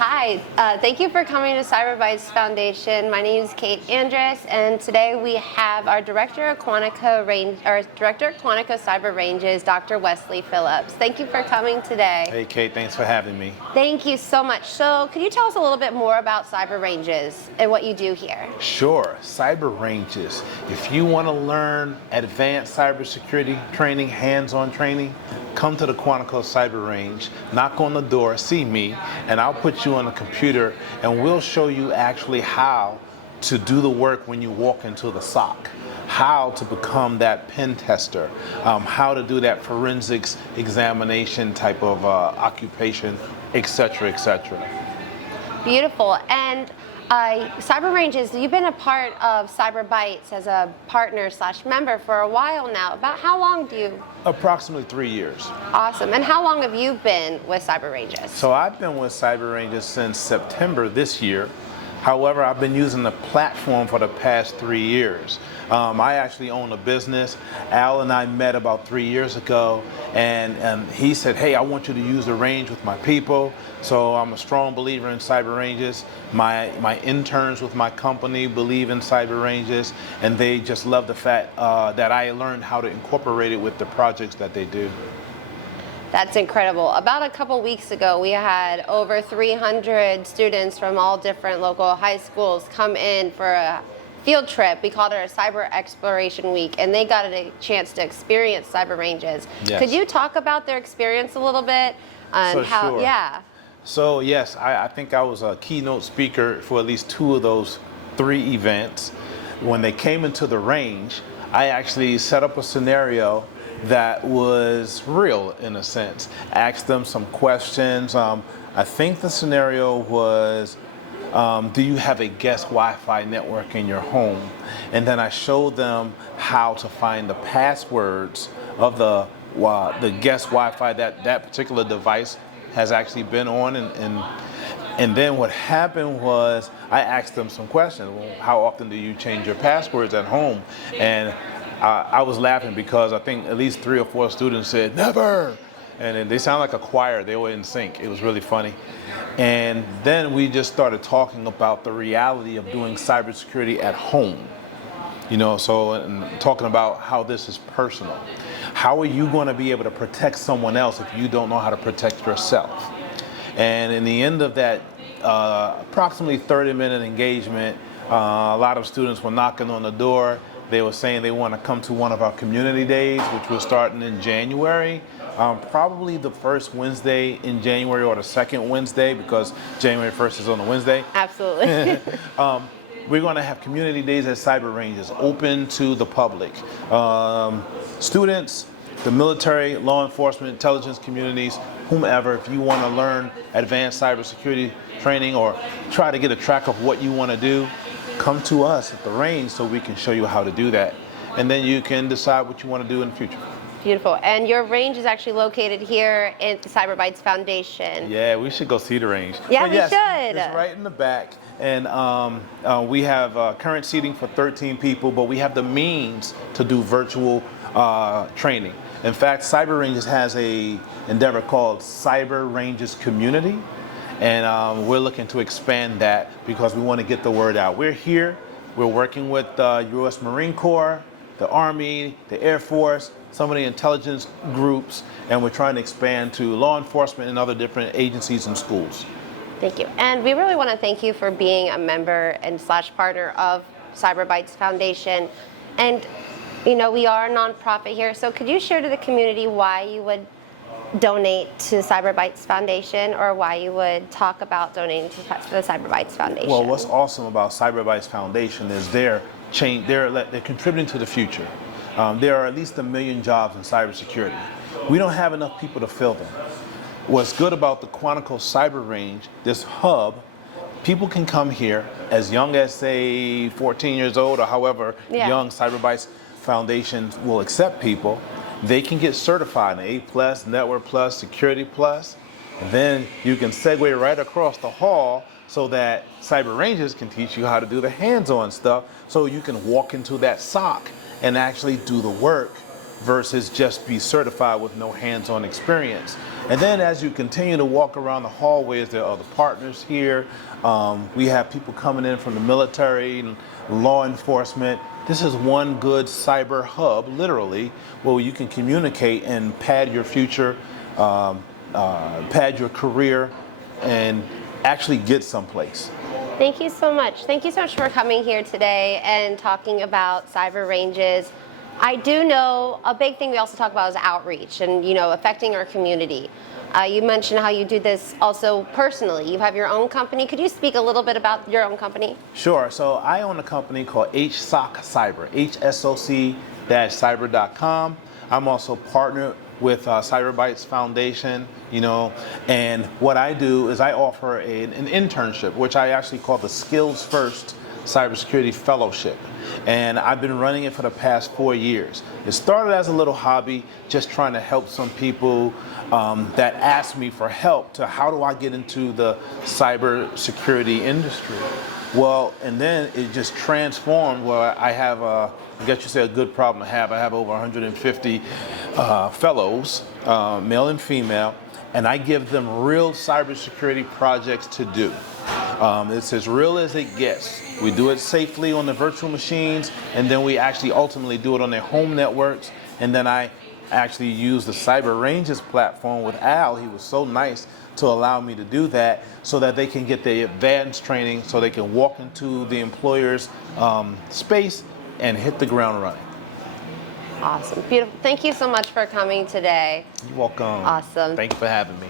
Hi, thank you for coming to Cyber Bytes Foundation. My name is Kate Andrus, and today we have our Director of Quantico Cyber Ranges, Dr. Wesley Phillips. Thank you for coming today. Hey Kate, thanks for having me. Thank you so much. So, could you tell us a little bit more about Cyber Ranges and what you do here? Sure, Cyber Ranges. If you want to learn advanced cybersecurity training, hands-on training, come to the Quantico Cyber Range, knock on the door, see me, and I'll put you on the computer and we'll show you actually how to do the work when you walk into the SOC, how to become that pen tester, how to do that forensics examination type of occupation, etc., etc. Beautiful. And Cyber Ranges, you've been a part of Cyber Bytes as a partner / member for a while now. About how long do you? Approximately 3 years. Awesome. And how long have you been with Cyber Ranges? So I've been with Cyber Ranges since September this year. However, I've been using the platform for the past 3 years. I actually own a business. Al and I met about 3 years ago, and he said, hey, I want you to use the range with my people. So I'm a strong believer in Cyber Ranges. My interns with my company believe in Cyber Ranges, and they just love the fact that I learned how to incorporate it with the projects that they do. That's incredible. About a couple weeks ago, we had over 300 students from all different local high schools come in for a field trip. We called it a Cyber Exploration Week, and they got a chance to experience Cyber Ranges. Yes. Could you talk about their experience a little bit? And how? Sure. Yeah. So yes, I think I was a keynote speaker for at least 2 of those 3 events. When they came into the range, I actually set up a scenario that was real in a sense. Asked them some questions. I think the scenario was, do you have a guest Wi-Fi network in your home? And then I showed them how to find the passwords of the guest Wi-Fi that particular device has actually been on. And then what happened was I asked them some questions. Well, how often do you change your passwords at home? And I was laughing because I think at least 3 or 4 students said, never! And they sound like a choir. They were in sync. It was really funny. And then we just started talking about the reality of doing cybersecurity at home. And talking about how this is personal. How are you going to be able to protect someone else if you don't know how to protect yourself? And in the end of that approximately 30-minute engagement, a lot of students were knocking on the door. They were saying they want to come to one of our community days, which we're starting in January. Probably the first Wednesday in January or the second Wednesday, because January 1st is on a Wednesday. Absolutely. We're going to have community days at Cyber Ranges, open to the public. Students, the military, law enforcement, intelligence communities, whomever, if you want to learn advanced cybersecurity training or try to get a track of what you want to do, come to us at the range so we can show you how to do that. And then you can decide what you want to do in the future. Beautiful. And your range is actually located here at the Cyber Bytes Foundation. Yeah, we should go see the range. Yeah, but yes, we should. It's right in the back. And we have current seating for 13 people, but we have the means to do virtual training. In fact, Cyber Ranges has a endeavor called Cyber Ranges Community. And we're looking to expand that because we want to get the word out. We're here. We're working with the U.S. Marine Corps, the Army, the Air Force, some of the intelligence groups, and we're trying to expand to law enforcement and other different agencies and schools. Thank you. And we really want to thank you for being a member and / partner of Cyber Bytes Foundation. And, we are a nonprofit here, so could you share to the community why you would donate to Cyber Bytes Foundation, or why you would talk about donating to the Cyber Bytes Foundation? Well, what's awesome about Cyber Bytes Foundation is they're contributing to the future. There are at least 1 million jobs in cybersecurity. We don't have enough people to fill them. What's good about the Quantico Cyber Range, this hub, people can come here as young as, say, 14 years old, or however young Cyber Bytes Foundation will accept people. They can get certified in A+, Network Plus, Security Plus. And then you can segue right across the hall so that Cyber Ranges can teach you how to do the hands-on stuff, so you can walk into that SOC and actually do the work versus just be certified with no hands-on experience. And then as you continue to walk around the hallways, there are other partners here. We have people coming in from the military, law enforcement. This is one good cyber hub, literally, where you can communicate and pad your future, pad your career, and actually get someplace. Thank you so much. Thank you so much for coming here today and talking about cyber ranges. I do know a big thing we also talk about is outreach and, affecting our community. You mentioned how you do this also personally. You have your own company. Could you speak a little bit about your own company? Sure. So I own a company called HSOC Cyber, HSOC-cyber.com. I'm also partnered with Cyber Bytes Foundation, and what I do is I offer an internship, which I actually call the Skills First Cybersecurity Fellowship. And I've been running it for the past 4 years. It started as a little hobby, just trying to help some people that asked me for help to how do I get into the cybersecurity industry. Well, and then it just transformed where I have I guess you say a good problem to have. I have over 150 fellows, male and female, and I give them real cybersecurity projects to do. It's as real as it gets. We do it safely on the virtual machines, and then we actually ultimately do it on their home networks. And then I actually use the Cyber Ranges platform with Al. He was so nice to allow me to do that so that they can get the advanced training so they can walk into the employer's space and hit the ground running. Awesome. Beautiful. Thank you so much for coming today. You're welcome. Awesome. Thank you for having me.